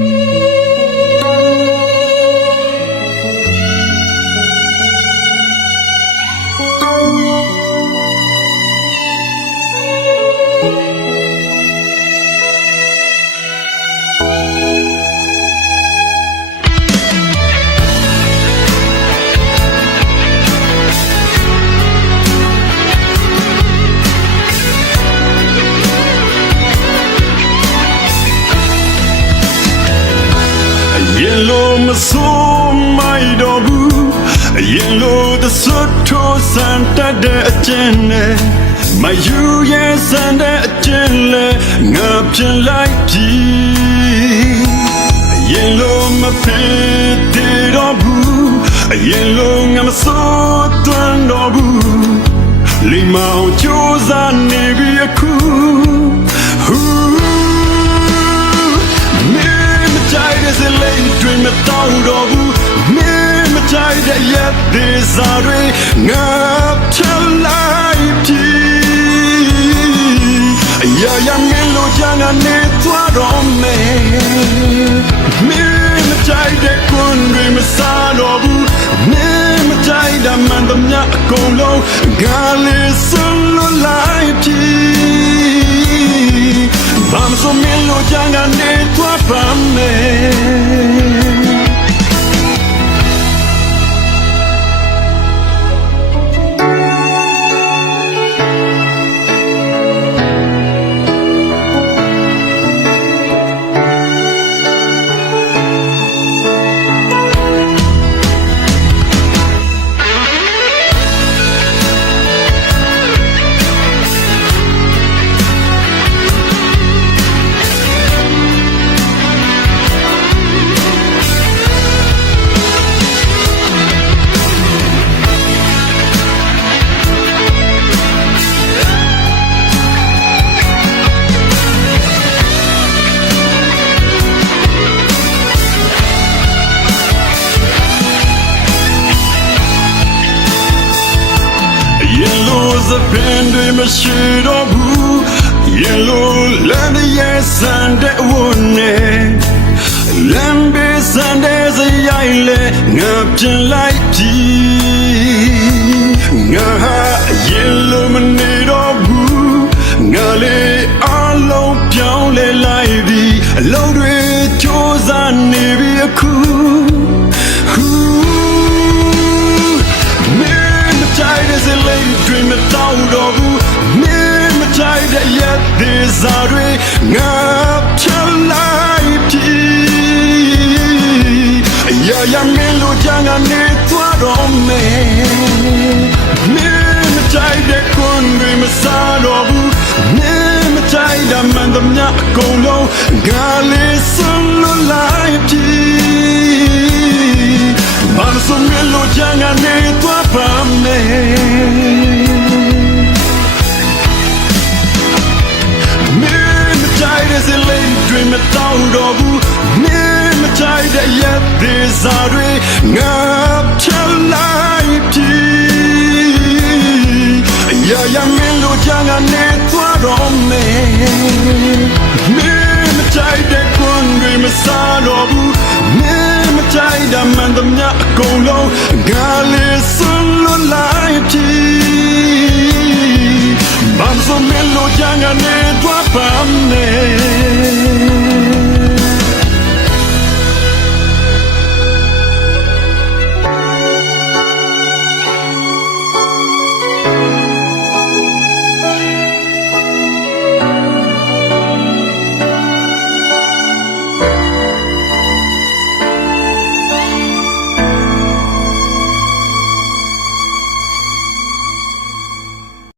အ ဆိုးမိုက်တော့ဘူးအရင်လိုသစွတ်ထိုးစံတက်တဲ့အကျဉ်းနဲ့မယူရဲ့စံတဲ့အကျဉ်းလဲငါပြင်လိုက်ပြီအရင်လိုမဖြစ်သေးတော့ဘူးအရင်လိုငါမဆိုးသွမ်းတော့ဘူးလိမ္မောင်ကြိုးစားနေပြီအခု တဲ့ရက်သေးစားတွေငါချလိုက်ပြီအရာရာမင်းလိုချမ်းကနေသွားတော့မယ်မင်းမကြိုက်တဲ့ကွန်းတွေမစားတော့ဘူးမင်းမကြိုက်တဲ့မှန်သမျှအကုန်လုံးငါလေးဆွလွတ်လိုက်ပြီ Vamos a mí lo llaman de tu afame. စပင်တွေမရှိတော့ဘူးရင်လိုလမ်းရဲ့စံတဲ့ဝန်နဲ့လမ်းဘေးစံတဲ့စရိုက်လေငါပြင်လိုက်ပြီငါဟာရင်လိုမနေတော့ဘူးငါလေးအလုံးပြောင်းလဲလိုက်ပြီအလုံးတွေစူးစမ်းနေပြီအခုမင်းမကြိုက်တဲ့စလိမ် တွေမတော့တော့ဘူးမင်းမကြိုက်တဲ့ရက်သေးစားတွေငါချလိုက်ပြီအရာရာမင်းလိုချမ်းကနေသွားတော့မယ်မင်းမကြိုက်တဲ့ကွန်းတွေမစားတော့ဘူးမင်းမကြိုက်တဲ့မှန်သမျှအကုန်လုံးငါလေးဆွလွ de za dwe ngap chalai pi Ya ya me lo llaman de tu afame Me me chai de kun dwe me sa do bu Me မကြိုက်တာမှန်သမျှအကုန်လုံးင